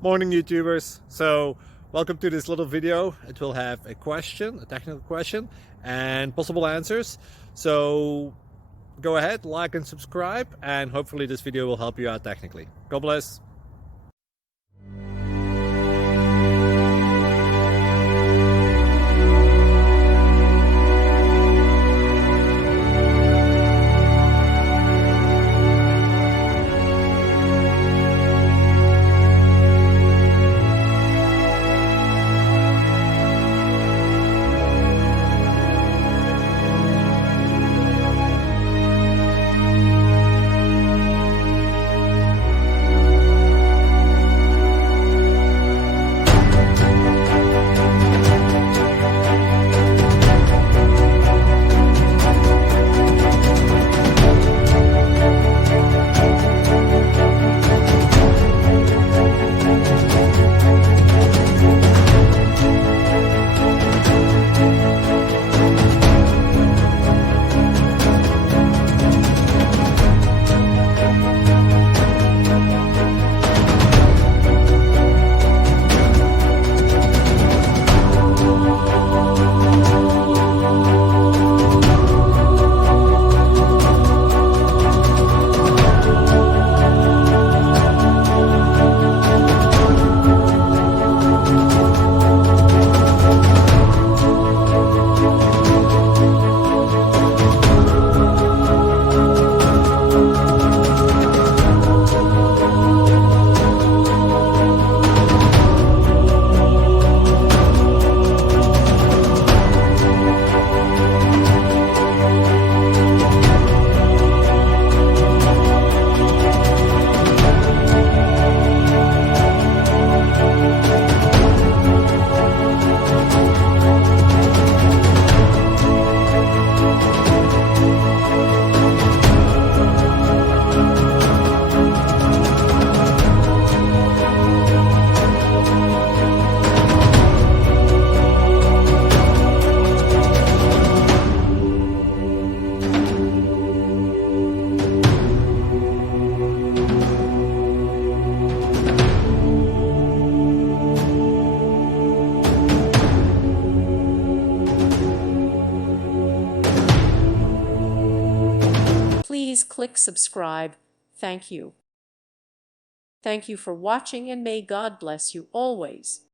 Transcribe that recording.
Morning YouTubers. So welcome to this little video. It will have a question, a technical question, and possible answers. So go ahead, like and subscribe, and hopefully this video will help you out technically. God bless. Please click subscribe. Thank you. Thank you for watching, and may God bless you always.